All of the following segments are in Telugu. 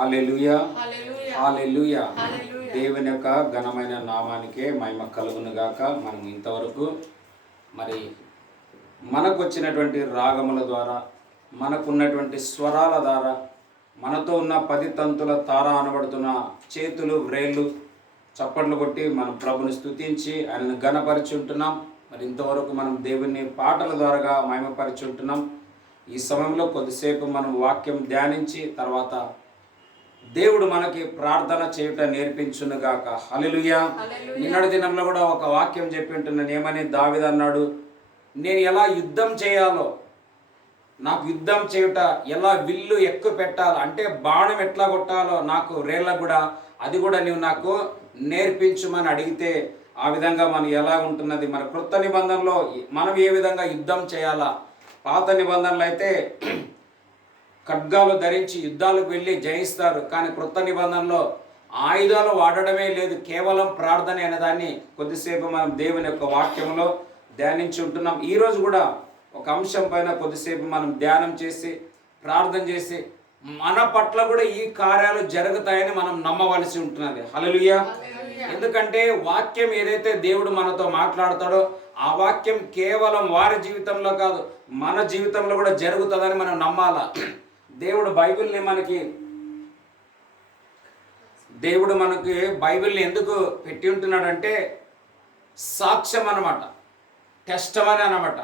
హల్లెలూయా, హల్లెలూయా. దేవుని యొక్క ఘనమైన నామానికే మహిమ కలుగును గాక. మనం ఇంతవరకు మరి మనకు వచ్చినటువంటి రాగముల ద్వారా, మనకున్నటువంటి స్వరాల ద్వారా, మనతో ఉన్న 10 తంతుల తార అనబడుతున్న చేతులు వ్రేళ్ళు చప్పట్లు కొట్టి మనం ప్రభుని స్తుతించి ఆయనను ఘనపరిచుంటున్నాం. మరి ఇంతవరకు మనం దేవుని పాటల ద్వారా మహిమపరిచుంటున్నాం. ఈ సమయంలో కొద్దిసేపు మనం వాక్యం ధ్యానించి తర్వాత దేవుడు మనకి ప్రార్థన చేయుట నేర్పించునుగాక. హల్లెలూయా. నిన్నటి దినంలో కూడా ఒక వాక్యం చెప్పి ఉంటున్నాను. ఏమని? దావీదు అన్నాడు, నేను ఎలా యుద్ధం చేయాలో, నాకు యుద్ధం చేయుట, ఎలా విల్లు ఎక్కువ పెట్టాలో, అంటే బాణం ఎట్లా కొట్టాలో నాకు రేళ్ళకు కూడా అది కూడా నీవు నాకు నేర్పించుమని అడిగితే ఆ విధంగా మనం ఎలా ఉంటున్నది. మన క్రొత్త నిబంధనలో మనం ఏ విధంగా యుద్ధం చేయాలా? పాత నిబంధనలు అయితే ఖడ్గాలు ధరించి యుద్ధాలకు వెళ్ళి జయిస్తారు. కానీ క్రొత్త నిబంధనలో ఆయుధాలు వాడడమే లేదు, కేవలం ప్రార్థన అనే దాన్ని కొద్దిసేపు మనం దేవుని యొక్క వాక్యంలో ధ్యానించి ఉంటున్నాం. ఈరోజు కూడా ఒక అంశం పైన కొద్దిసేపు మనం ధ్యానం చేసి ప్రార్థన చేసి మన పట్ల కూడా ఈ కార్యాలు జరుగుతాయని మనం నమ్మవలసి ఉంటున్నది. హల్లెలూయా. ఎందుకంటే వాక్యం ఏదైతే దేవుడు మనతో మాట్లాడతాడో ఆ వాక్యం కేవలం వారి జీవితంలో కాదు, మన జీవితంలో కూడా జరుగుతుందని మనం నమ్మాలా. దేవుడు మనకి బైబిల్ని ఎందుకు పెట్టి ఉంటున్నాడంటే సాక్ష్యం అన్నమాట, టెస్టమని అన్నమాట.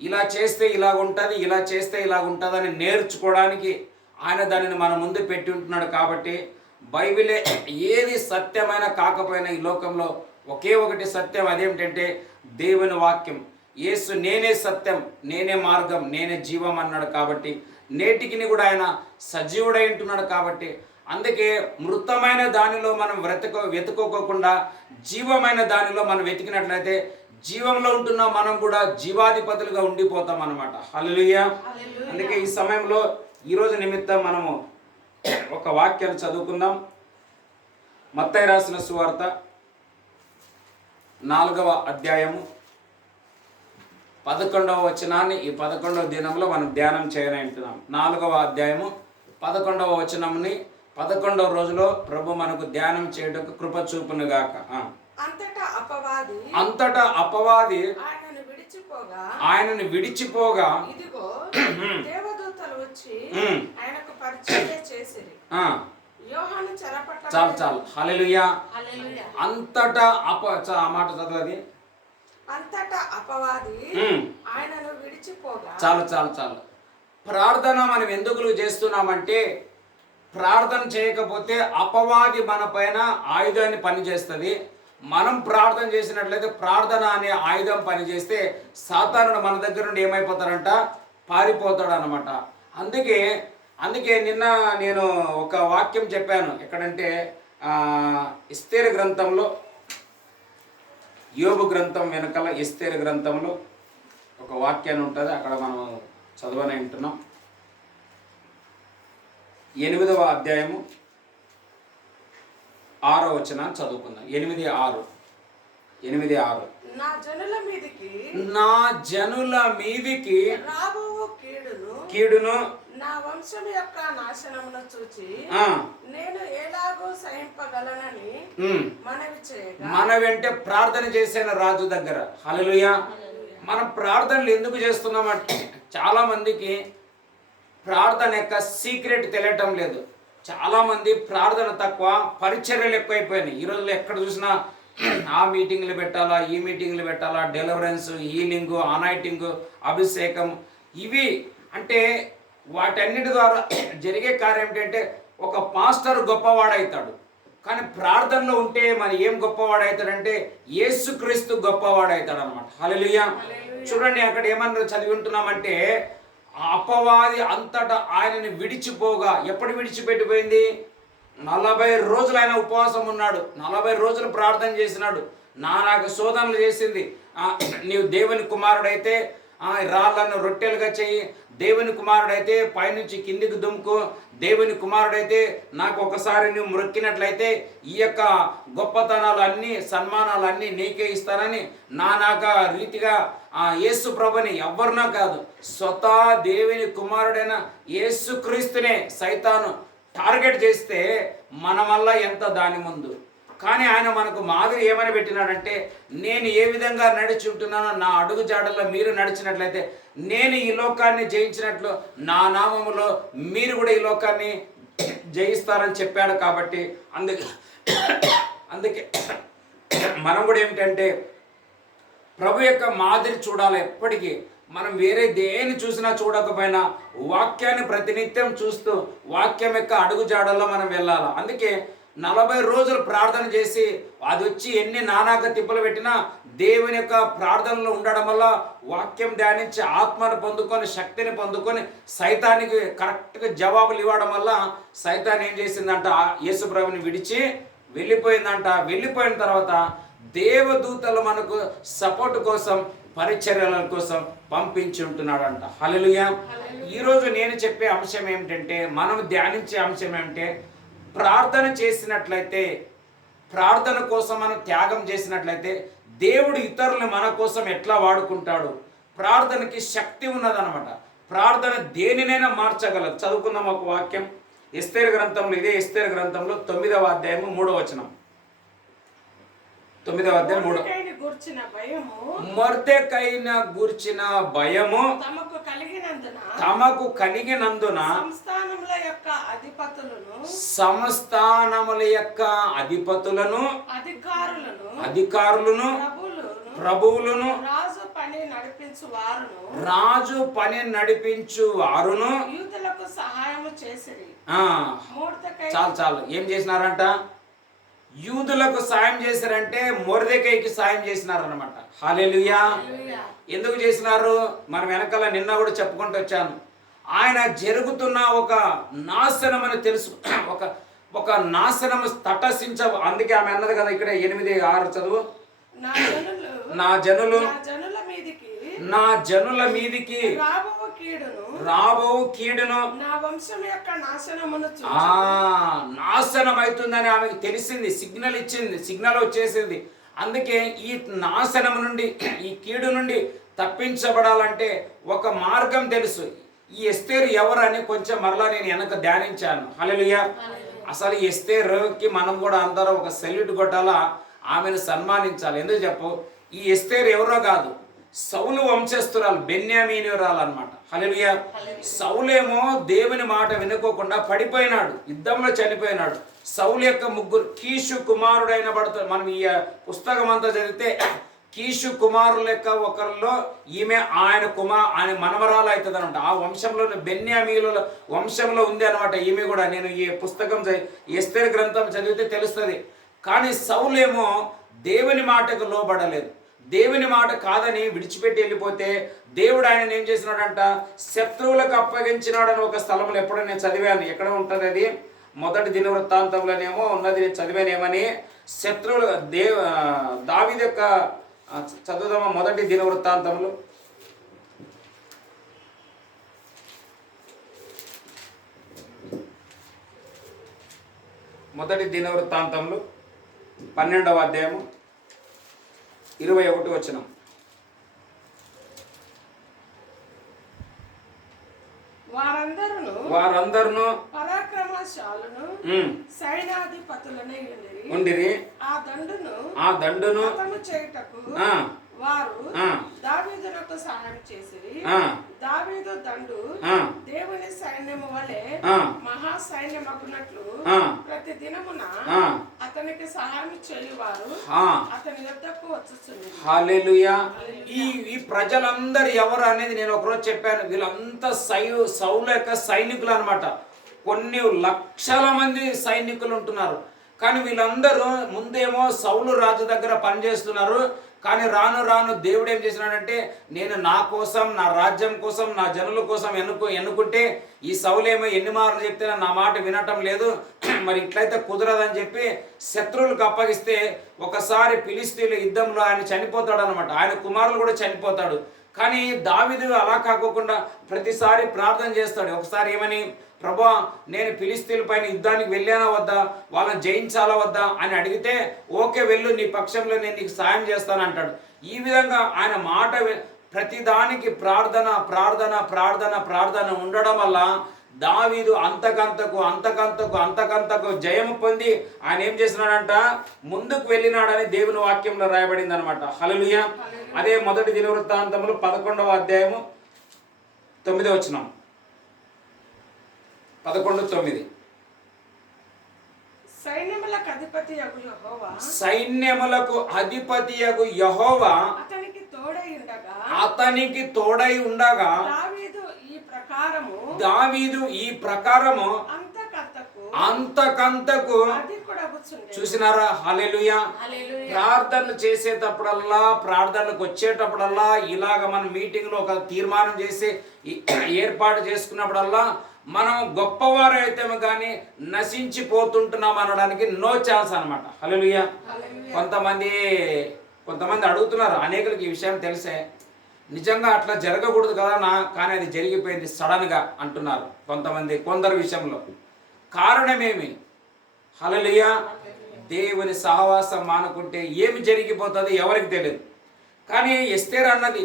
ఇలా చేస్తే ఇలా ఉంటుంది, ఇలా చేస్తే ఇలా ఉంటుందని నేర్చుకోవడానికి ఆయన దానిని మన ముందు పెట్టి ఉంటున్నాడు. కాబట్టి బైబిలే ఏది సత్యమైన కాకపోయినా ఈ లోకంలో ఒకే ఒకటి సత్యం, అదేమిటంటే దేవుని వాక్యం. యేసు నేనే సత్యం, నేనే మార్గం, నేనే జీవం అన్నాడు. కాబట్టి నేటికిని కూడా ఆయన సజీవుడై ఉంటున్నాడు. కాబట్టి అందుకే మృతమైన దానిలో మనం వెతుకోకుండా జీవమైన దానిలో మనం వెతికినట్లయితే జీవంలో ఉంటున్న మనం కూడా జీవాధిపతులుగా ఉండిపోతాం అన్నమాట. హల్లెలూయా. అందుకే ఈ సమయంలో ఈరోజు నిమిత్తం మనము ఒక వాక్యాన్ని చదువుకుందాం. మత్తయి రాసిన సువార్త 4వ అధ్యాయము 11వ వచనాన్ని ఈ 11వ దినంలో మనం ధ్యానం చేయనంటున్నాం. 4వ అధ్యాయము 11వ వచనంని 11వ రోజులో ప్రభు మనకు ధ్యానం చేయడానికి కృప చూపునుగాక. అంతటా అపవాది ఆయనను విడిచిపోగా ఇదిగో దేవదూతలు వచ్చి ఆయనకు పరిచర్య చేసిరి. యోహాను చెరపట్ట. చాలు. హల్లెలూయా. అంతటా ఆ మాట చదవది. అంతటా అపవాది ఆయనను విడిచిపోగా. చాలు. ప్రార్థన మనం ఎందుకు చేస్తున్నామంటే, ప్రార్థన చేయకపోతే అపవాది మన పైన ఆయుధాన్ని పనిచేస్తుంది. మనం ప్రార్థన చేసినట్లయితే ప్రార్థన అనే ఆయుధం పనిచేస్తే సాతానుడు మన దగ్గర నుండి ఏమైపోతాడంట? పారిపోతాడు అనమాట. అందుకే నిన్న నేను ఒక వాక్యం చెప్పాను. ఎక్కడంటే ఎస్తేరు గ్రంథంలో, యోబు గ్రంథం వెనకాల ఎస్తేరు గ్రంథంలో ఒక వాక్యాన్ని ఉంటుంది. అక్కడ మనం చదవనే వింటున్నాం. 8వ అధ్యాయము 6వ వచనాన్ని చదువుకుందాం. 8:6 నా జనుల మీదికి రాబోవు కీడును నా వంశం యొక్క నాశనమును చూచి నేను ఎలాగో సహింపగలనని మనవి అంటే ప్రార్థన చేసిన రాజు దగ్గర. హల్లెలూయా. మనం ప్రార్థనలు ఎందుకు చేస్తున్నామంటే చాలా మందికి ప్రార్థన యొక్క సీక్రెట్ తెలియటం లేదు. చాలామంది ప్రార్థన తక్కువ, పరిచర్యలు ఎక్కువైపోయినాయి. ఈ రోజుల్లో ఎక్కడ చూసినా ఆ మీటింగ్లు పెట్టాలా, ఈ మీటింగ్లు పెట్టాలా, డెలివరెన్స్, హీలింగు, అనాయింటింగు, అభిషేకం, ఇవి అంటే వాటన్నిటి ద్వారా జరిగే కార్యం ఏంటంటే ఒక పాస్టర్ గొప్పవాడవుతాడు. కానీ ప్రార్థనలో ఉంటే మరి ఏం గొప్పవాడవుతాడంటే యేసుక్రీస్తు గొప్పవాడవుతాడు అనమాట. హల్లెలూయా. చూడండి అక్కడ ఏమన్నా చదివి ఉంటున్నామంటే అపవాది అంతటా ఆయనని విడిచిపోగా. ఎప్పుడు విడిచిపెట్టిపోయింది? 40 రోజులు ఆయన ఉపవాసం ఉన్నాడు, 40 రోజులు ప్రార్థన చేసినాడు, నాకు శోధనలు చేసింది. నీవు దేవుని కుమారుడైతే రాళ్ళను రొట్టెలుగా చెయ్యి, దేవుని కుమారుడైతే పైనుంచి కిందికి దుమ్ముకు, దేవుని కుమారుడైతే నాకు ఒకసారి నువ్వు మొక్కినట్లయితే ఈ యొక్క గొప్పతనాలు అన్నీ సన్మానాలన్నీ నీకే ఇస్తానని నానాక రీతిగా యేసు ప్రభుని ఎవరినో కాదు, స్వతహా దేవుని కుమారుడైన యేసుక్రీస్తునే సైతాను టార్గెట్ చేస్తే మన వల్ల ఎంత దాని ముందు. కానీ ఆయన మనకు మాదిరి ఏమని పెట్టినాడంటే, నేను ఏ విధంగా నడిచి ఉంటున్నానో నా అడుగు జాడల్లో మీరు నడిచినట్లయితే నేను ఈ లోకాన్ని జయించినట్లు నా నామములో మీరు కూడా ఈ లోకాన్ని జయిస్తారని చెప్పాడు. కాబట్టి అందుకే మనం కూడా ఏమిటంటే ప్రభు యొక్క మాదిరి చూడాలి ఎప్పటికీ. మనం వేరే దేని చూసినా చూడకపోయినా వాక్యాన్ని ప్రతినిత్యం చూస్తూ వాక్యం యొక్క అడుగు జాడల్లో మనం వెళ్ళాలి. అందుకే 40 రోజులు ప్రార్థన చేసి అది వచ్చి ఎన్ని నానాక తిప్పలు పెట్టినా దేవుని యొక్క ప్రార్థనలో ఉండడం వల్ల వాక్యం ధ్యానించి ఆత్మను పొందుకొని శక్తిని పొందుకొని సైతానికి కరెక్ట్గా జవాబులు ఇవ్వడం వల్ల సైతాన్ ఏం చేసిందంట, యేసుప్రభుని విడిచి వెళ్ళిపోయిందంట. వెళ్ళిపోయిన తర్వాత దేవదూతలు మనకు సపోర్ట్ కోసం పరిచర్యల కోసం పంపించి ఉంటున్నాడంట. హల్లెలూయా. ఈరోజు నేను చెప్పే అంశం ఏమిటంటే, మనం ధ్యానించే అంశం ఏమిటంటే, ప్రార్థన చేసినట్లయితే, ప్రార్థన కోసం మనం త్యాగం చేసినట్లయితే దేవుడు ఇతరులను మన కోసం ఎట్లా వాడుకుంటాడు. ప్రార్థనకి శక్తి ఉన్నదనమాట. ప్రార్థన దేనినైనా మార్చగలదు. చదువుకుందాం ఒక వాక్యం ఎస్తేరు గ్రంథంలో. ఇదే ఎస్తేరు గ్రంథంలో 9వ అధ్యాయము 3వ వచనం. 9వ అధ్యాయం 3. మొర్దెకైన గూర్చిన భయము తమకు కలిగినందున సంస్థానముల యొక్క అధిపతులను అధికారులను ప్రభువులను రాజు పని నడిపించు వారును చాలు ఏం చేసినారంట, యూదులకు సాయం చేశారంటే మొర్దెకైకి సాయం చేసినారన్నమాట. హల్లెలూయా. ఎందుకు చేసినారు మనం వెనకాల నిన్న కూడా చెప్పుకుంటూ వచ్చాను. ఆయన జరుగుతున్న ఒక నాశనం అని తెలుసు, ఒక నాశనం తటస్థించ. అందుకే ఆమె అన్నది కదా ఇక్కడ 8:6 చదువు, నా జనుల మీదికి రాబో కీడును నాశనం అవుతుందని ఆమెకు తెలిసింది. సిగ్నల్ ఇచ్చింది, సిగ్నల్ వచ్చేసింది. అందుకే ఈ నాశనం నుండి, ఈ కీడు నుండి తప్పించబడాలంటే ఒక మార్గం తెలుసు. ఈ ఎస్తేరు ఎవరు అని కొంచెం మరలా నేను వెనక ధ్యానించాను. హల్లెలూయా. అసలు ఈ ఎస్తేరుకి మనం కూడా అందరూ ఒక సెల్యూట్ కొట్టాలా, ఆమెను సన్మానించాలి. ఎందుకు చెప్పు, ఈ ఎస్తేరు ఎవరో కాదు, సౌలు వంశస్థురాలు, బెన్యామీనురాలు అన్నమాట. హల్లెలూయా. సౌలేమో దేవుని మాట వినుకోకుండా పడిపోయినాడు, యుద్ధంలో చనిపోయినాడు. సౌలు యొక్క ముగ్గురు కీషు కుమారుడైన పడుతుంది. మనం ఈ పుస్తకం అంతా చదివితే కీషు కుమారుల యొక్క ఒకరిలో ఈమె ఆయన మనమరాలు అవుతుంది అనమాట. ఆ వంశంలో బెన్యామీనుల వంశంలో ఉంది అనమాట ఈమె కూడా. నేను ఈ పుస్తకం ఎస్తేరు గ్రంథం చదివితే తెలుస్తుంది. కానీ సౌలేమో దేవుని మాటకు లోబడలేదు. దేవుని మాట కాదని విడిచిపెట్టి వెళ్ళిపోతే దేవుడు ఆయన ఏం చేసినాడంట, శత్రువులకు అప్పగించినాడని ఒక స్థలంలో ఎప్పుడో నేను చదివాను. ఎక్కడ ఉంటుంది అది, మొదటి దినవృత్తాంతంలోనేమో ఉన్నది, నేను చదివానేమని. శత్రువులు దావీదు యొక్క చదువుదామా, మొదటి దినవృత్తాంతంలో. మొదటి దినవృత్తాంతంలో 12వ అధ్యాయము 21వ వచనం. వారందరూ పరాక్రమశాలును సైన్యాధిపతులనే ఉండిరి. ఆ దండును చేయుటకు వారు దావీదునకు సహాయం చేసిరి. దావీదు దండు దేవుని సైన్యము వలె మహా సైన్యమగునట్లు ప్రతి దినమున అతనికి సహాయం చేయువారు అతని యొద్దకు వచ్చుచున్నారు. హల్లెలూయా. ఈ ప్రజలందరూ ఎవరు అనేది నేను ఒకరోజు చెప్పాను. వీళ్ళంతా సౌలు యొక్క సైనికులు అన్నమాట. కొన్ని లక్షల మంది సైనికులు ఉంటున్నారు. కానీ వీళ్ళందరూ ముందేమో సౌలు రాజు దగ్గర పనిచేస్తున్నారు. కానీ రాను రాను దేవుడు ఏం చేసినాడంటే, నేను నా కోసం, నా రాజ్యం కోసం, నా జనుల కోసం ఎన్నుకుంటే ఈ సౌలేమో ఎన్ని మార్లు చెప్తే నా మాట వినటం లేదు, మరి ఇట్లయితే కుదరదని చెప్పి శత్రువులకు అప్పగిస్తే ఒకసారి ఫిలిష్తీయుల యుద్ధంలో ఆయన చనిపోతాడు అనమాట. ఆయన కుమారులు కూడా చనిపోతాడు. కానీ దావీదు అలా కాకోకుండా ప్రతిసారి ప్రార్థన చేస్తాడు. ఒకసారి ఏమని, ప్రభువా నేను ఫిలిష్తీయుల పైన యుద్ధానికి వెళ్ళానా వద్దా, వాళ్ళని జయించాలా వద్దా అని అడిగితే, ఓకే వెళ్ళు, నీ పక్షంలో నేను నీకు సాయం చేస్తాను అంటాడు. ఈ విధంగా ఆయన మాట ప్రతిదానికి ప్రార్థన ప్రార్థన ప్రార్థన ప్రార్థన ఉండడం వల్ల దావీదు అంతకంతకు జయము పొంది ఆయన ఏం చేసినాడంట, ముందుకు వెళ్ళినాడని దేవుని వాక్యంలో రాయబడింది అనమాట. హల్లెలూయా. అదే మొదటి దినవృత్తాంతములు 11వ అధ్యాయము 9వ వచనం. 11:9. సైన్యములకు అధిపతియగు యెహోవా అతనికి తోడై ఉండగా దావీదు ఈ ప్రకారము అంతకంతకు చూసినారా. హల్లెలూయా. ప్రార్థనలు చేసేటప్పుడల్లా, ప్రార్థనలకు వచ్చేటప్పుడల్లా, ఇలాగ మన మీటింగ్ లో ఒక తీర్మానం చేసి ఏర్పాటు చేసుకున్నప్పుడల్లా మనం గొప్పవారు అయితే కానీ నశించిపోతుంటున్నాం అనడానికి నో ఛాన్స్ అనమాట. హల్లెలూయా. కొంతమంది అడుగుతున్నారు, అనేకులకి ఈ విషయం తెలిసే, నిజంగా అట్లా జరగకూడదు కదా కానీ అది జరిగిపోయింది సడన్ గా అంటున్నారు కొందరు విషయంలో. కారణమేమి? హల్లెలూయా. దేవుని సహవాసం మానుకుంటే ఏమి జరిగిపోతుంది ఎవరికి తెలియదు. కానీ ఎస్తేర్ అన్నది,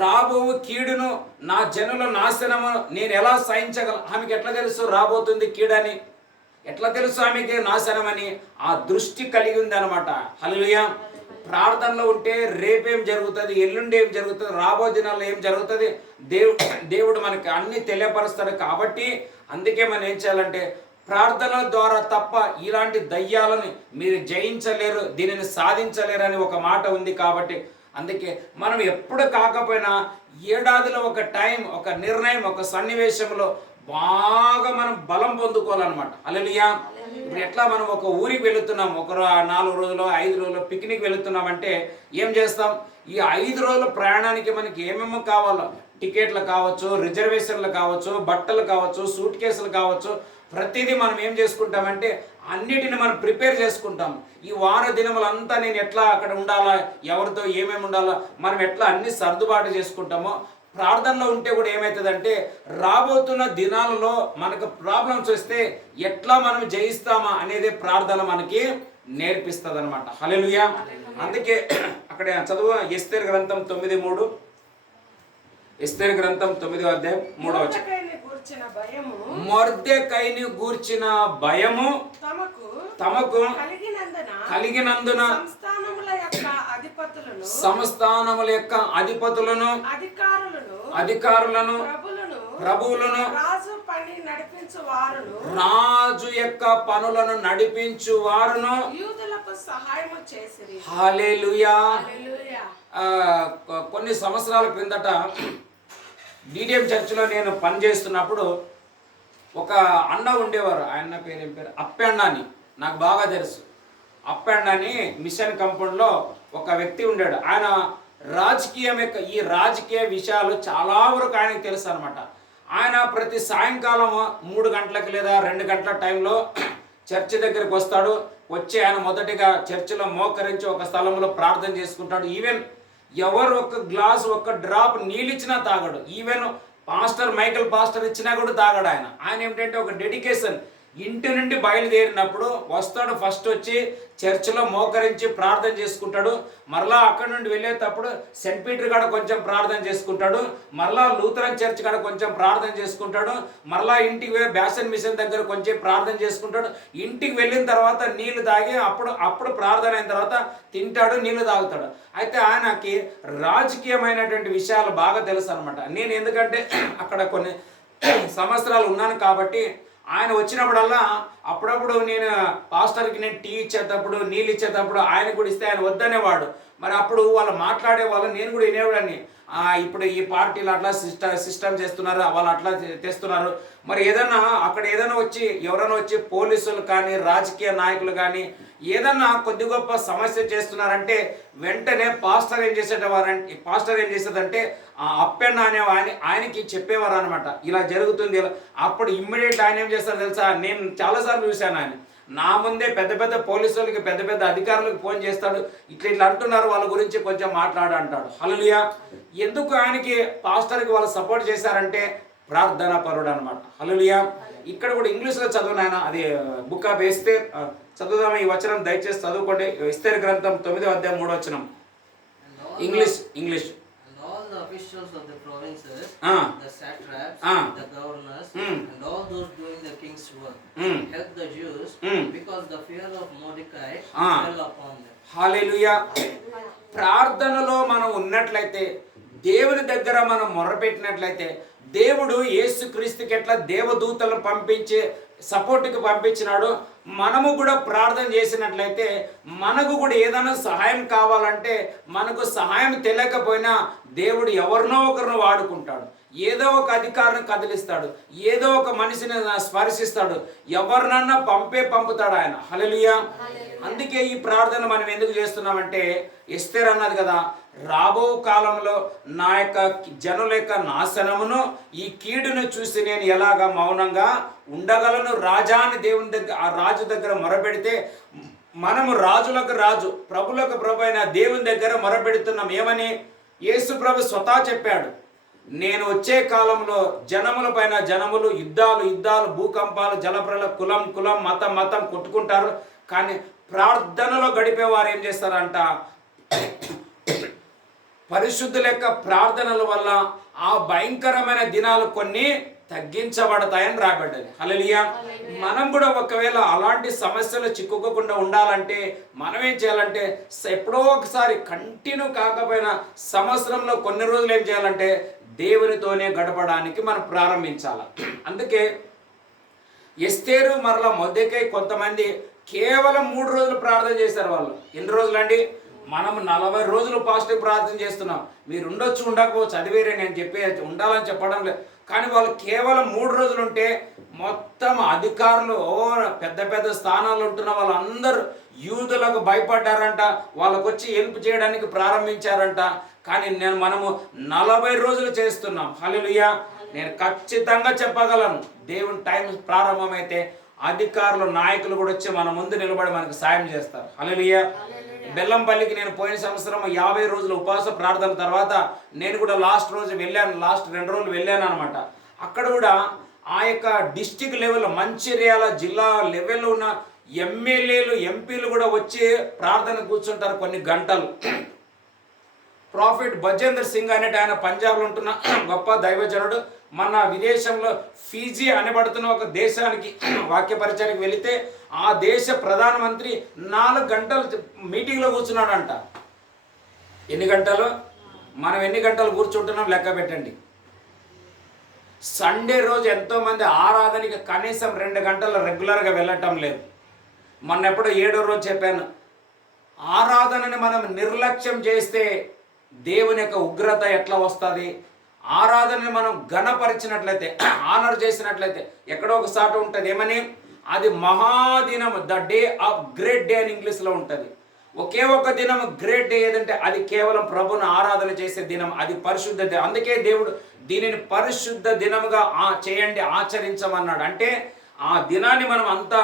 రాబో కీడును, నా జనుల నాశనము నేను ఎలా సహించగలను? ఆమెకి ఎట్లా తెలుసు రాబోతుంది కీడని? ఎట్లా తెలుసు ఆమెకి నాశనమని? ఆ దృష్టి కలిగి ఉంది అనమాట. హల్లెలూయా. ప్రార్థనలో ఉంటే రేపేం జరుగుతుంది, ఎల్లుండి ఏం జరుగుతుంది, రాబో దినాల్లో ఏం జరుగుతుంది, దేవుడు మనకి అన్ని తెలియపరుస్తాడు. కాబట్టి అందుకే మనం ఏం చేయాలంటే, ప్రార్థనల ద్వారా తప్ప ఇలాంటి దయ్యాలను మీరు జయించలేరు, దీనిని సాధించలేరు అని ఒక మాట ఉంది. కాబట్టి అందుకే మనం ఎప్పుడు కాకపోయినా ఏడాదిలో ఒక టైం, ఒక నిర్ణయం, ఒక సన్నివేశంలో బాగా మనం బలం పొందుకోవాలన్నమాట. హల్లెలూయా. ఇప్పుడు ఎట్లా మనం ఒక ఊరికి వెళుతున్నాం, ఒక 4 రోజులు 5 రోజులు పిక్నిక్ వెళుతున్నామంటే ఏం చేస్తాం? ఈ 5 రోజుల ప్రయాణానికి మనకి ఏమేమి కావాలో, టికెట్లు కావచ్చు, రిజర్వేషన్లు కావచ్చు, బట్టలు కావచ్చు, సూట్ కేసులు కావచ్చు, ప్రతిదీ మనం ఏం చేసుకుంటామంటే అన్నిటిని మనం ప్రిపేర్ చేసుకుంటాం. ఈ వార దినములంతా నేను ఎట్లా అక్కడ ఉండాలా, ఎవరితో ఏమేమి ఉండాలా, మనం ఎట్లా అన్ని సర్దుబాటు చేసుకుంటామో, ప్రార్థనలో ఉంటే కూడా ఏమవుతుందంటే రాబోతున్న దినాలలో మనకు ప్రాబ్లమ్స్ వస్తే ఎట్లా మనం జయిస్తామా అనేది ప్రార్థన మనకి నేర్పిస్తుంది అనమాట. హల్లెలూయా. అందుకే అక్కడ చదువు ఎస్తేరు గ్రంథం 9:3. ఎస్తేరు గ్రంథం 9వ అధ్యాయం 3వ వచనం. మొర్దెకైని గూర్చిన భయము తమకు కలిగినందున సంస్థానముల యొక్క అధిపతులను, అధికారులను, ప్రభువులను, రాజు యొక్క పనులను నడిపించు వారును హల్లెలూయా. కొన్ని సంవత్సరాల క్రిందట డిడిఎం చర్చిలో నేను పనిచేస్తున్నప్పుడు ఒక అన్న ఉండేవారు. ఆయన పేరు ఏం పేరు? అప్పెండ అని. నాకు బాగా తెలుసు. అప్పెండ అని మిషన్ కంపౌండ్లో ఒక వ్యక్తి ఉండాడు. ఆయన ఈ రాజకీయ విషయాలు చాలా వరకు ఆయనకు తెలుసు అనమాట. ఆయన ప్రతి సాయంకాలం 3 గంటలకు లేదా 2 గంటల టైంలో చర్చి దగ్గరికి వస్తాడు. వచ్చి ఆయన మొదటిగా చర్చిలో మోకరించి ఒక స్థలంలో ప్రార్థన చేసుకుంటాడు. ఈవెన్ ఎవరు ఒక గ్లాస్, ఒక డ్రాప్ నీళ్ళు ఇచ్చినా తాగడు. ఈవెన్ మైకల్ పాస్టర్ ఇచ్చినా కూడా తాగడు. ఆయన ఏమిటంటే ఒక డెడికేషన్. ఇంటి నుండి బయలుదేరినప్పుడు వస్తాడు, ఫస్ట్ వచ్చి చర్చిలో మోకరించి ప్రార్థన చేసుకుంటాడు. మరలా అక్కడ నుండి వెళ్ళేటప్పుడు సెంట్ పీటర్ కాడ కొంచెం ప్రార్థన చేసుకుంటాడు. మరలా లూథరన్ చర్చ్ కాడ కొంచెం ప్రార్థన చేసుకుంటాడు. మరలా ఇంటికి బ్యాసన్ మిషన్ దగ్గర కొంచెం ప్రార్థన చేసుకుంటాడు. ఇంటికి వెళ్ళిన తర్వాత నీళ్లు తాగి అప్పుడు ప్రార్థన అయిన తర్వాత తింటాడు, నీళ్లు తాగుతాడు. అయితే ఆయనకి రాజకీయమైనటువంటి విషయాలు బాగా తెలుసు అనమాట. నేను ఎందుకంటే అక్కడ కొన్ని సంవత్సరాలు ఉన్నాను కాబట్టి ఆయన వచ్చినప్పుడల్లా అప్పుడప్పుడు నేను పాస్టర్కి నేను టీ ఇచ్చేటప్పుడు, నీళ్ళు ఇచ్చేటప్పుడు ఆయన కూడా ఇస్తే ఆయన వద్దనేవాడు. మరి అప్పుడు వాళ్ళు మాట్లాడే వాళ్ళు నేను కూడా వినేవాడిని. ఇప్పుడు ఈ పార్టీలు అట్లా సిస్టమ్ చేస్తున్నారు, వాళ్ళు అట్లా తెస్తున్నారు. మరి అక్కడ ఎవరైనా వచ్చి పోలీసులు కానీ, రాజకీయ నాయకులు కానీ ఏదన్నా కొద్ది గొప్ప సమస్య చేస్తున్నారంటే వెంటనే పాస్టర్ ఏం చేసేదంటే అప్పెన్న అనే ఆయనకి చెప్పేవారు అనమాట. ఇలా జరుగుతుంది. అప్పుడు ఇమ్మీడియట్ ఆయన ఏం చేస్తారు తెలుసా? నేను చాలాసార్లు చూశాను. ఆయన నా ముందే పెద్ద పెద్ద పోలీసులకి, పెద్ద పెద్ద అధికారులకు ఫోన్ చేస్తాడు. ఇట్లా అంటున్నారు, వాళ్ళ గురించి కొంచెం మాట్లాడు అంటాడు. హల్లెలూయా. ఎందుకు ఆయనకి పాస్టర్కి వాళ్ళు సపోర్ట్ చేశారంటే ప్రార్థనా పరుడు అనమాట. హల్లెలూయా. ఇక్కడ కూడా ఇంగ్లీష్లో చదువునాయన, అది బుక్ ఆఫ్ ఎస్తేర్ చదువుదాము. ఈ వచనం దయచేసి చదువుకోండి. ఎస్తేర్ గ్రంథం 9వ అధ్యాయం 3వ వచనం. English. officials of the provinces, ఆ, the satraps, ఆ, the governors, um, and all those doing the king's work, um, helped the Jews um. because the fear of Mordecai ఆ. fell upon them. హల్లెలూయా. ప్రార్థనలో మనం ఉన్నట్లయితే, దేవుని దగ్గర మనం మొరపెట్టినట్లయితే, దేవుడు యేసుక్రీస్తుకి ఎట్లా దేవదూతలను పంపించి సపోర్ట్కి పంపించినాడు, మనము కూడా ప్రార్థన చేసినట్లయితే మనకు కూడా ఏదైనా సహాయం కావాలంటే, మనకు సహాయం తెలియకపోయినా దేవుడు ఎవరినో ఒకరిని వాడుకుంటాడు. ఏదో ఒక అధికారిని కదిలిస్తాడు, ఏదో ఒక మనిషిని స్పర్శిస్తాడు, ఎవరినన్నా పంపుతాడు ఆయన. హల్లెలూయా. అందుకే ఈ ప్రార్థన మనం ఎందుకు చేస్తున్నామంటే, ఎస్తేర్ అన్నది కదా, రాబో కాలంలో నా యొక్క జనుల యొక్క నాశనమును, ఈ కీడును చూసి నేను ఎలాగా మౌనంగా ఉండగలను రాజా అని దేవుని దగ్గర, ఆ రాజు దగ్గర మొరపెడితే, మనము రాజులకు రాజు ప్రభులకు ప్రభు అయిన దేవుని దగ్గర మొరపెడుతున్నాం. ఏమని? యేసు ప్రభు స్వతహా చెప్పాడు, నేను వచ్చే కాలంలో జనముల పైన జనములు, యుద్ధాలు, భూకంపాలు, జలప్రల, కులం మతం కొట్టుకుంటారు. కానీ ప్రార్థనలో గడిపే వారు ఏం చేస్తారంట, పరిశుద్ధుల యొక్క ప్రార్థనల వల్ల ఆ భయంకరమైన దినాలు కొన్ని తగ్గించబడతాయని రాబడ్డది. హల్లెలూయా. మనం కూడా ఒకవేళ అలాంటి సమస్యలు చిక్కుకోకుండా ఉండాలంటే మనం ఏం చేయాలంటే, ఎప్పుడో ఒకసారి కంటిన్యూ కాకపోయినా సంవత్సరంలో కొన్ని రోజులు ఏం చేయాలంటే దేవునితోనే గడపడానికి మనం ప్రారంభించాలి. అందుకే ఎస్తేరు మరలా మొర్దెకై కొంతమంది కేవలం 3 రోజులు ప్రార్థన చేశారు. వాళ్ళు ఎన్ని రోజులండి? మనం 40 రోజులు పాజిటివ్ ప్రార్థన చేస్తున్నాం. మీరు ఉండొచ్చు, ఉండకపోవచ్చు, అది వేరే, నేను ఉండాలని చెప్పడం లేదు. కానీ వాళ్ళు కేవలం 3 రోజులు ఉంటే మొత్తం అధికారులు, పెద్ద స్థానాలు ఉంటున్న వాళ్ళందరూ యూదులకు భయపడ్డారంట, వాళ్ళకు వచ్చి హెల్ప్ చేయడానికి ప్రారంభించారంట. కానీ మనము 40 రోజులు చేస్తున్నాం. హల్లెలూయా. నేను ఖచ్చితంగా చెప్పగలను, దేవుని టైం ప్రారంభమైతే అధికారులు, నాయకులు కూడా వచ్చి మన ముందు నిలబడి మనకు సాయం చేస్తారు. హల్లెలూయా. బెల్లంపల్లికి నేను పోయిన సంవత్సరం 50 రోజులు ఉపవాస ప్రార్థన తర్వాత నేను కూడా లాస్ట్ 2 రోజులు వెళ్ళాను అనమాట. అక్కడ కూడా ఆ యొక్క డిస్టిక్ లెవెల్, మంచిర్యాల జిల్లా లెవెల్లో ఉన్న ఎమ్మెల్యేలు, ఎంపీలు కూడా వచ్చి ప్రార్థన కూర్చుంటారు కొన్ని గంటలు. ప్రాఫిట్ భజేంద్ర సింగ్ అనేటి ఆయన పంజాబ్లో ఉంటున్న గొప్ప దైవజనుడు, మన విదేశంలో ఫీజీ అనబడుతున్న ఒక దేశానికి వాక్య పరిచయానికి వెళితే ఆ దేశ ప్రధానమంత్రి 4 గంటలు మీటింగ్లో కూర్చున్నాడంట. ఎన్ని గంటలు? మనం ఎన్ని గంటలు కూర్చుంటున్నాం లెక్క పెట్టండి. సండే రోజు ఎంతోమంది ఆరాధనకి కనీసం 2 గంటలు రెగ్యులర్గా వెళ్ళటం లేదు. మొన్న ఎప్పుడో 7వ రోజు చెప్పాను, ఆరాధనని మనం నిర్లక్ష్యం చేస్తే దేవుని యొక్క ఉగ్రత ఎట్లా వస్తుంది? ఆరాధనని మనం ఘనపరిచినట్లయితే, ఆనర్ చేసినట్లయితే ఎక్కడో ఒక సాట ఉంటుంది. ఏమని? అది మహాదినం, the day of great day అని ఇంగ్లీష్లో ఉంటుంది. ఒకే ఒక దినం గ్రేట్ డే ఏదంటే అది కేవలం ప్రభుని ఆరాధన చేసే దినం, అది పరిశుద్ధ దినం. అందుకే దేవుడు దీనిని పరిశుద్ధ దినముగా చేయండి, ఆచరించమన్నాడు. అంటే ఆ దినాన్ని మనం అంత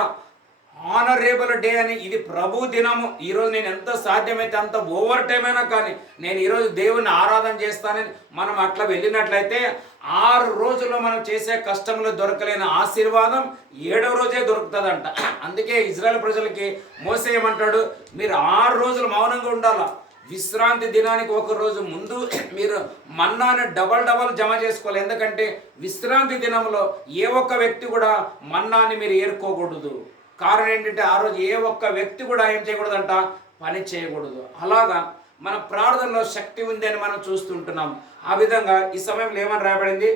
ఆనరేబుల్ డే అని, ఇది ప్రభు దినము. ఈరోజు నేను ఎంత సాధ్యమైతే అంత ఓవర్ టైం అయినా కానీ నేను ఈరోజు దేవుని ఆరాధన చేస్తానని మనం అట్లా వెళ్ళినట్లయితే 6 రోజుల్లో మనం చేసే కష్టంలో దొరకలేని ఆశీర్వాదం 7వ రోజే దొరుకుతుందంట. అందుకే ఇజ్రాయెల్ ప్రజలకి మోసే ఏమంటాడు, మీరు 6 రోజులు మౌనంగా ఉండాలా, విశ్రాంతి దినానికి 1 రోజు ముందు మీరు మన్నాని డబల్ జమ చేసుకోవాలి. ఎందుకంటే విశ్రాంతి దినంలో ఏ ఒక్క వ్యక్తి కూడా మన్నాని మీరు ఏరుకోకూడదు. కారణం ఏంటంటే ఆ రోజు ఏ ఒక్క వ్యక్తి కూడా ఏం చేయకూడదంట, పని చేయకూడదు. అలాగా మన ప్రార్థనలో శక్తి ఉంది అని మనం చూస్తుంటున్నాం. ఆ విధంగా ఈ సమయంలో ఏమని రాయబడింది,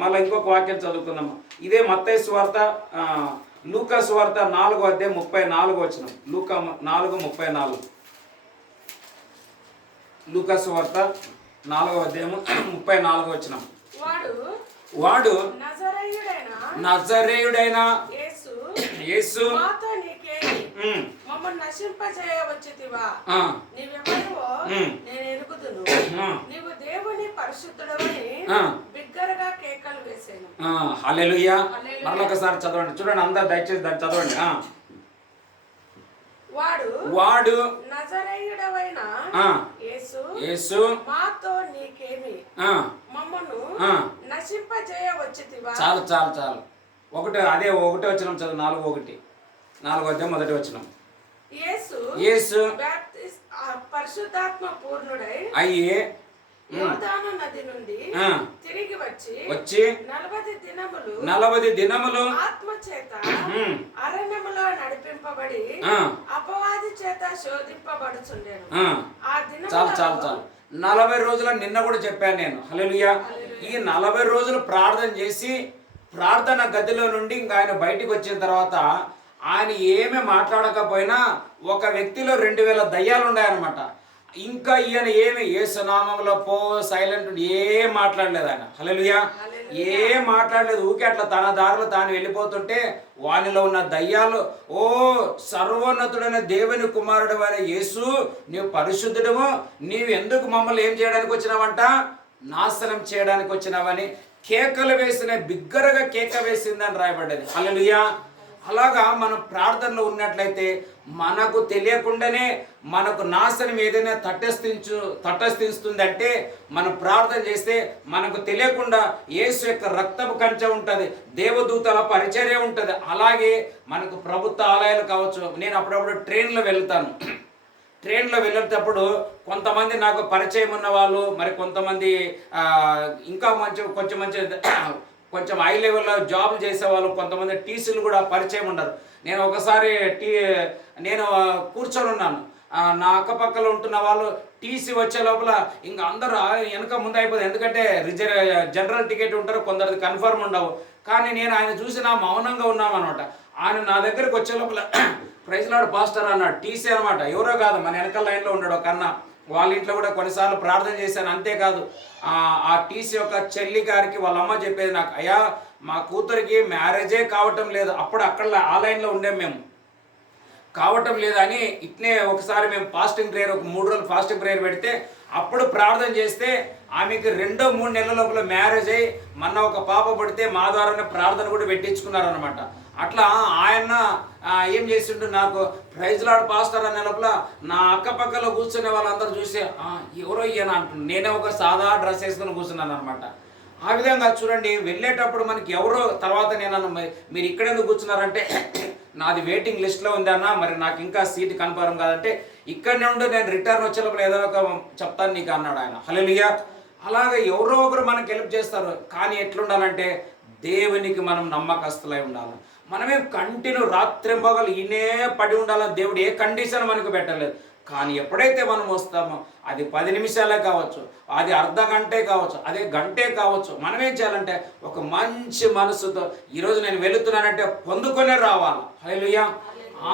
మళ్ళీ ఇంకొక వాక్యం చదువుకుందాము. ఇదే మత్తయి సువార్త, లూకా సువార్త 4వ అధ్యాయం 34వ వచనం. లూకా 4:34. లూకా సువార్త 4వ అధ్యాయం 34వ వచనం. వాడు నజరేయుడైన యేసు మమ్మల్ని నశింపజేయవచ్చితివా? నీవెవరివో నేను ఎరుగుదును, నీవు దేవుని పరిశుద్ధుడవని బిగ్గరగా కేకలు వేసాను. హల్లెలూయా. మరొకసారి చదవండి, చూడండి అందరు దయచేసి దాన్ని చదవండి. వాడు నజరేయుడవైన యేసు మాతో నీకేమి, మమ్మను నశింపజేయవచ్చితివా? చాలు. ఒకటో వచనం చదువు. 4వ అధ్యాయం 1వ వచనం. యేసు పరిశుద్ధాత్మ పూర్ణుడై అయ్యే యోర్దాను నది నుండి తిరిగి వచ్చి 40 దినములు ఆత్మ చేత అరణ్యములో నడిపింపబడి అపవాది చేత శోధింపబడుచుండెను. ఆ దినములలో చాలు చాలు చాలు 40 రోజుల నిన్న కూడా చెప్పాను నేను. హల్లెలూయా. ఈ 40 రోజులు ప్రార్థన చేసి ప్రార్థన గదిలో నుండి ఇంకా ఆయన బయటికి వచ్చిన తర్వాత ఆయన ఏమీ మాట్లాడకపోయినా ఒక వ్యక్తిలో 2000 దయ్యాలు ఉన్నాయన్నమాట. ఇంకా ఈయన ఏమి యేసునామంలో పో సైలెంట్ ఏం మాట్లాడలేదు ఆయన. హల్లెలూయా. ఏం మాట్లాడలేదు. ఊకే అట్లా తన దారిలో తాను వెళ్ళిపోతుంటే వానిలో ఉన్న దయ్యాలు, ఓ సర్వోన్నతుడైన దేవుని కుమారుడు అయిన యేసు, నీవు పరిశుద్ధుడము, నీవు ఎందుకు మమ్మల్ని ఏం చేయడానికి వచ్చినావంట? నాశనం చేయడానికి వచ్చినావని కేకలు వేసిన, బిగ్గరగా కేక వేసిందని రాయబడ్డది. హల్లెలూయా. అలాగా మనం ప్రార్థనలో ఉన్నట్లయితే మనకు తెలియకుండానే మనకు నాశనం ఏదైనా తటస్థిస్తుందంటే మనం ప్రార్థన చేస్తే మనకు తెలియకుండా యేసు యొక్క రక్తపు కంచె ఉంటుంది, దేవదూతల పరిచర్య ఉంటుంది. అలాగే మనకు ప్రభుత్వ ఆలయాలు కావచ్చు. నేను అప్పుడప్పుడు ట్రైన్లో వెళ్తాను. ట్రైన్లో వెళ్ళేటప్పుడు కొంతమంది నాకు పరిచయం ఉన్న వాళ్ళు, మరి కొంతమంది ఇంకా కొంచెం హై లెవెల్లో జాబ్ చేసేవాళ్ళు, కొంతమంది టీసీలు కూడా పరిచయం ఉండరు. నేను ఒకసారి నేను కూర్చొని ఉన్నాను. నా అక్కపక్కలో ఉంటున్న వాళ్ళు టీసీ వచ్చే లోపల ఇంకా అందరూ వెనక ముందు అయిపోతుంది. ఎందుకంటే జనరల్ టికెట్ ఉంటారు, కొందరిది కన్ఫర్మ్ ఉండవు. కానీ నేను ఆయన చూసి నా మౌనంగా ఉన్నామన్నమాట. ఆయన నా దగ్గరకు వచ్చే లోపల ప్రైజ్ లార్డ్ పాస్టర్ అన్నాడు. టీసీ అనమాట, ఎవరో కాదు, మన వెనకాల లైన్లో ఉన్నాడు ఒక అన్న. వాళ్ళ ఇంట్లో కూడా కొన్నిసార్లు ప్రార్థన చేశాను. అంతేకాదు ఆ టీసీ యొక్క చెల్లి గారికి వాళ్ళ అమ్మ చెప్పేది నాకు, అయ్యా మా కూతురికి మ్యారేజే కావటం లేదు. అప్పుడు అక్కడ ఆ లైన్లో ఉండే మేము, కావటం లేదని ఇట్నే ఒకసారి మేము ఫాస్టింగ్ ప్రేయర్, ఒక 3 రోజులు ఫాస్టింగ్ ప్రేయర్ పెడితే అప్పుడు ప్రార్థన చేస్తే ఆమెకి 2-3 నెలల లోపల మ్యారేజ్ అయ్యి మొన్న ఒక పాప పడితే మా ద్వారానే ప్రార్థన కూడా పెట్టించుకున్నారనమాట. అట్లా ఆయన ఏం చేసిండు, నాకు ప్రైజ్ లార్డ్ పాస్టర్ అనే లోపల నా అక్కపక్కలో కూర్చునే వాళ్ళందరూ చూసి ఎవరో ఈయన అంటున్నాను. నేనే ఒక సాదా డ్రెస్ వేసుకొని కూర్చున్నాను అనమాట. ఆ విధంగా చూడండి, వెళ్ళేటప్పుడు మనకి ఎవరో తర్వాత నేను మీరు ఇక్కడెందుకు కూర్చున్నారంటే నాది వెయిటింగ్ లిస్ట్లో ఉంది అన్న, మరి నాకు ఇంకా సీట్ కన్ఫర్మ్ కాదంటే ఇక్కడనే ఉండి నేను రిటర్న్ వచ్చే లోపల ఏదో ఒక చెప్తాను నీకు అన్నాడు ఆయన. హల్లెలూయా. అలాగే ఎవరో ఒకరు మనకు హెల్ప్ చేస్తారు. కానీ ఎట్లుండాలంటే దేవునికి మనం నమ్మకస్తులై ఉండాలి. మనమే కంటిన్యూ రాత్రింబగలు ఈయనే పడి ఉండాలని దేవుడు ఏ కండిషన్ మనకు పెట్టలేదు. కానీ ఎప్పుడైతే మనం వస్తామో అది 10 నిమిషాలే కావచ్చు, అది అర్ధ గంటే కావచ్చు, అదే గంటే కావచ్చు, మనం ఏం చేయాలంటే ఒక మంచి మనసుతో ఈరోజు నేను వెళుతున్నానంటే పొందుకొనే రావాలి. హల్లెలూయా.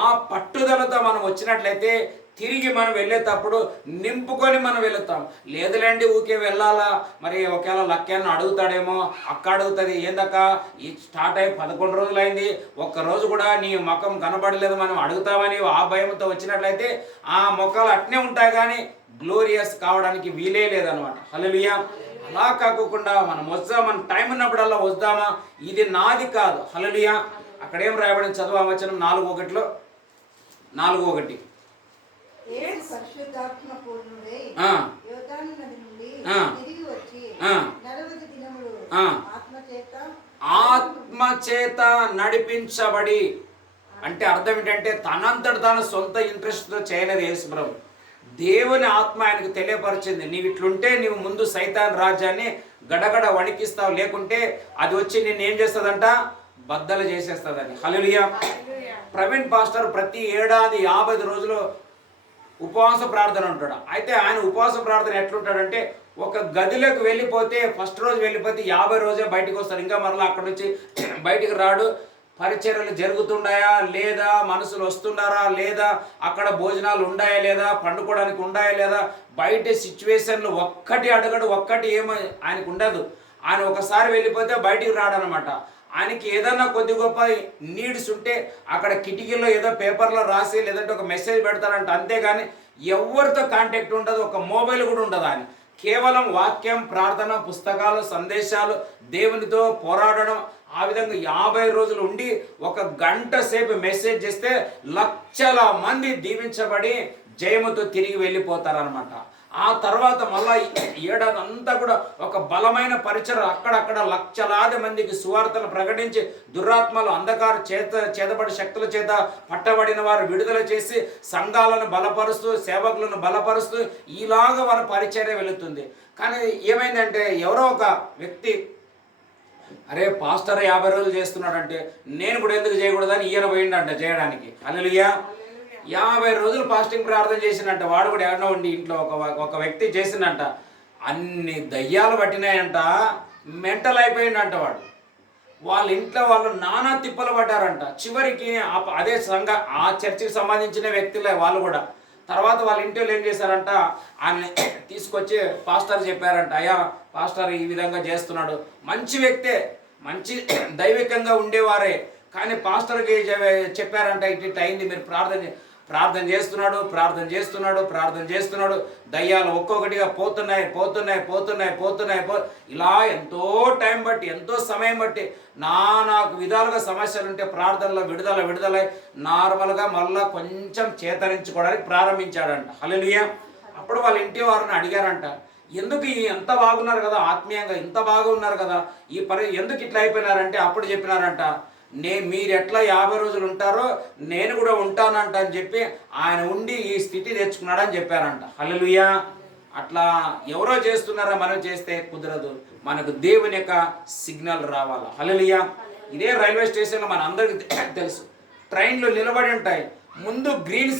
ఆ పట్టుదలతో మనం వచ్చినట్లయితే తిరిగి మనం వెళ్ళేటప్పుడు నింపుకొని మనం వెళుతాం. లేదులేండి ఊకే వెళ్ళాలా, మరి ఒకవేళ లక్కేன்னு అడుగుతాడేమో, అక్క అడుగుతుంది, ఏందక్క ఈ స్టార్ట్ అయ్యి 11 రోజులు అయింది, ఒక్కరోజు కూడా నీ ముఖం కనబడలేదు, మనం అడుగుతామని ఆ భయంతో వచ్చినట్లయితే ఆ ముఖాలు అట్నే ఉంటాయి, కానీ గ్లోరియస్ కావడానికి వీలే లేదనమాట. హల్లెలూయా. అలా కాకుండా మనం వద్దాం, మన టైం ఉన్నప్పుడల్లా వద్దామా, ఇది నాది కాదు. హల్లెలూయా. అక్కడేం రాయబడింది చదువు వచనం 4:1 4:1 పరిశుద్ధాత్మ పూర్ణుడై యోర్దాను నది నుండి తిరిగి వచ్చి 40 దినములు ఆత్మ చేత నడిపించబడి, అంటే అర్థం ఏంటంటే తనంతట తాను సొంత ఇంట్రెస్ట్తో చేయలేదు యేసు ప్రభు. దేవుని ఆత్మ ఆయనకు తెలియపరిచింది, నీవు ఇట్లుంటే నీవు ముందు సైతాన్ రాజ్యాన్ని గడగడ వణికిస్తావు, లేకుంటే అది వచ్చి నిన్ను ఏం చేస్తుందంట, బద్దలు చేసేస్తుందని. హల్లెలూయా. ప్రవీణ్ పాస్టర్ ప్రతి ఏడాది 50 రోజులు ఉపవాస ప్రార్థన ఉంటాడు. అయితే ఆయన ఉపవాస ప్రార్థన ఎట్లుంటాడంటే ఒక గదిలోకి వెళ్ళిపోతే ఫస్ట్ రోజు వెళ్ళిపోతే 50 రోజే బయటకు వస్తాడు. ఇంకా మరలా అక్కడ నుంచి బయటికి రాడు. పరిచర్యలు జరుగుతుండాయా లేదా, మనుషులు వస్తున్నారా లేదా, అక్కడ భోజనాలు ఉన్నాయా లేదా, పండుకోవడానికి ఉన్నాయా లేదా, బయట సిచ్యువేషన్లు ఒక్కటి అడగడు, ఒక్కటి ఏమో ఆయనకు ఉండదు. ఆయన ఒకసారి వెళ్ళిపోతే బయటికి రాడనమాట. ఆయనకి ఏదన్నా కొద్ది గొప్ప నీడ్స్ ఉంటే అక్కడ కిటికీలో ఏదో పేపర్లో రాసి లేదంటే ఒక మెసేజ్ పెడతారంట, అంతేగాని ఎవరితో కాంటాక్ట్ ఉండదు, ఒక మొబైల్ కూడా ఉండదు. ఆయన కేవలం వాక్యం, ప్రార్థన, పుస్తకాలు, సందేశాలు, దేవునితో పోరాడడం, ఆ విధంగా 50 రోజులు ఉండి 1 గంట సేపు మెసేజ్ చేస్తే లక్షల మంది దీవించబడి జయముతో తిరిగి వెళ్ళిపోతారనమాట. ఆ తర్వాత మళ్ళా ఏడాది అంతా కూడా ఒక బలమైన పరిచయం, అక్కడక్కడ లక్షలాది మందికి సువార్తలు ప్రకటించి దురాత్మలు, అంధకార చేతబడి శక్తుల చేత పట్టబడిన వారు విడుదల చేసి సంఘాలను బలపరుస్తూ, సేవకులను బలపరుస్తూ ఇలాగ వారి పరిచర్య వెళుతుంది. కానీ ఏమైందంటే ఎవరో ఒక వ్యక్తి, అరే పాస్టర్ 50 రోజులు చేస్తున్నాడంటే నేను కూడా ఎందుకు చేయకూడదని ఈయన పోయిండంట చేయడానికి. హల్లెలూయా. 50 రోజులు ఫాస్టింగ్ ప్రార్థన చేసినట్ట. వాడు కూడా ఎవరినో ఉండి ఇంట్లో ఒక వ్యక్తి చేసిందంట. అన్ని దయ్యాలు పట్టినాయంట, మెంటల్ అయిపోయిందంట వాడు. వాళ్ళ ఇంట్లో వాళ్ళు నానా తిప్పలు పడ్డారంట. చివరికి అదే ఆ చర్చికి సంబంధించిన వ్యక్తులే వాళ్ళు కూడా. తర్వాత వాళ్ళ ఇంటి వాళ్ళు ఏం చేశారంట, ఆయన తీసుకొచ్చి పాస్టర్ చెప్పారంట, అయ్యా పాస్టర్ ఈ విధంగా చేస్తున్నాడు. మంచి వ్యక్తే, మంచి దైవికంగా ఉండేవారే, కానీ పాస్టర్కి చెప్పారంట ఇట్లా అయింది, మీరు ప్రార్థన చేస్తున్నాడు. దయ్యాలు ఒక్కొక్కటిగా పోతున్నాయి. ఇలా ఎంతో టైం బట్టి, ఎంతో సమయం బట్టి నాకు విధాలుగా సమస్యలు ఉంటే ప్రార్థనలో విడుదల నార్మల్గా మళ్ళా కొంచెం చేతరించుకోవడానికి ప్రారంభించాడంట. హల్లెలూయా. అప్పుడు వాళ్ళ ఇంటి వారిని అడిగారంట, ఎందుకు ఎంత బాగున్నారు కదా, ఆత్మీయంగా ఇంత బాగున్నారు కదా, ఎందుకు ఇట్లా అయిపోయినారంటే అప్పుడు చెప్పినారంట, మీరు ఎట్లా 50 రోజులు ఉంటారో నేను కూడా ఉంటానంట అని చెప్పి ఆయన ఉండి ఈ స్థితి తెచ్చుకున్నాడని చెప్పారంట. హల్లెలూయా. అట్లా ఎవరో చేస్తున్నారా, మనం చేస్తే కుదరదు. మనకు దేవుని యొక్క సిగ్నల్ రావాలా. హల్లెలూయా. ఇదే రైల్వే స్టేషన్లో మన అందరికీ తెలుసు, ట్రైన్లు నిలబడి ఉంటాయి. ముందు గ్రీన్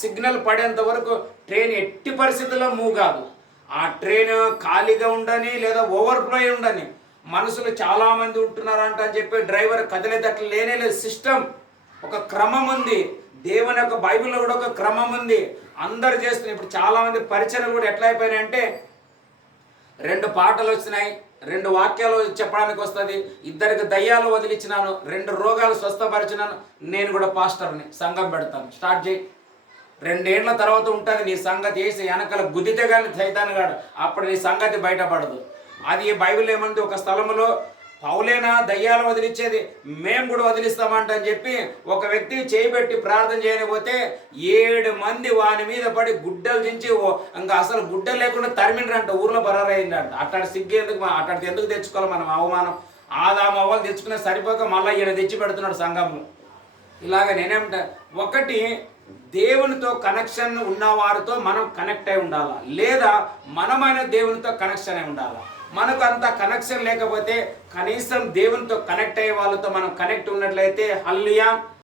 సిగ్నల్ పడేంత వరకు ట్రైన్ ఎట్టి పరిస్థితుల్లో మూవ్ కాదు. ఆ ట్రైన్ ఖాళీగా ఉండని లేదా ఓవర్ఫ్లో ఉండని, మనుషులు చాలామంది ఉంటున్నారంట అని చెప్పి డ్రైవర్ కదిలేటట్లు లేదు. సిస్టమ్, ఒక క్రమం ఉంది. దేవుని యొక్క బైబిల్లో కూడా ఒక క్రమం ఉంది. అందరు చేస్తున్నారు. ఇప్పుడు చాలామంది పరిచయలు కూడా ఎట్లా అయిపోయినాయంటే, 2 పాటలు వచ్చినాయి, 2 వాక్యాలు చెప్పడానికి వస్తుంది, 2 దయ్యాలు వదిలించినాను, 2 రోగాలు స్వస్థపరిచినాను, నేను కూడా పాస్టర్ని, సంఘం పెడతాను, స్టార్ట్ చేయి. 2 ఏళ్ల తర్వాత ఉంటుంది నీ సంగతి. వేసి వెనకాల గుద్దితే కానీ సైతాను గాడు, అప్పుడు నీ సంగతి బయటపడదు. అది బైబిల్ ఏమంది, ఒక స్థలంలో పౌలేనా దయ్యాలు వదిలించేది, మేము కూడా వదిలిస్తామంట అని చెప్పి ఒక వ్యక్తి చేయబెట్టి ప్రార్థన చేయకపోతే 7 మంది వాని మీద పడి గుడ్డలు దించి ఇంకా అసలు గుడ్డలు లేకుండా తరిమిండ్రంట, ఊర్లో బరారైందంట. అట్లాంటి సిగ్గు ఎందుకు తెచ్చుకోవాలి మనం అవమానం? ఆదాము అవ్వలు తెచ్చుకునే సరిపోక మళ్ళీ ఈయన తెచ్చి పెడుతున్నాడు సంఘంలో. ఇలాగ నేనేమంటా, ఒకటి దేవునితో కనెక్షన్ ఉన్నవారితో మనం కనెక్ట్ అయి ఉండాలా, లేదా మనమైన దేవునితో కనెక్షన్ అయి ఉండాలా. మనకు అంత కనెక్షన్ లేకపోతే కనీసం దేవునితో కనెక్ట్ అయ్యే వాళ్ళతో మనం కనెక్ట్ ఉన్నట్లయితే హల్లెలూయా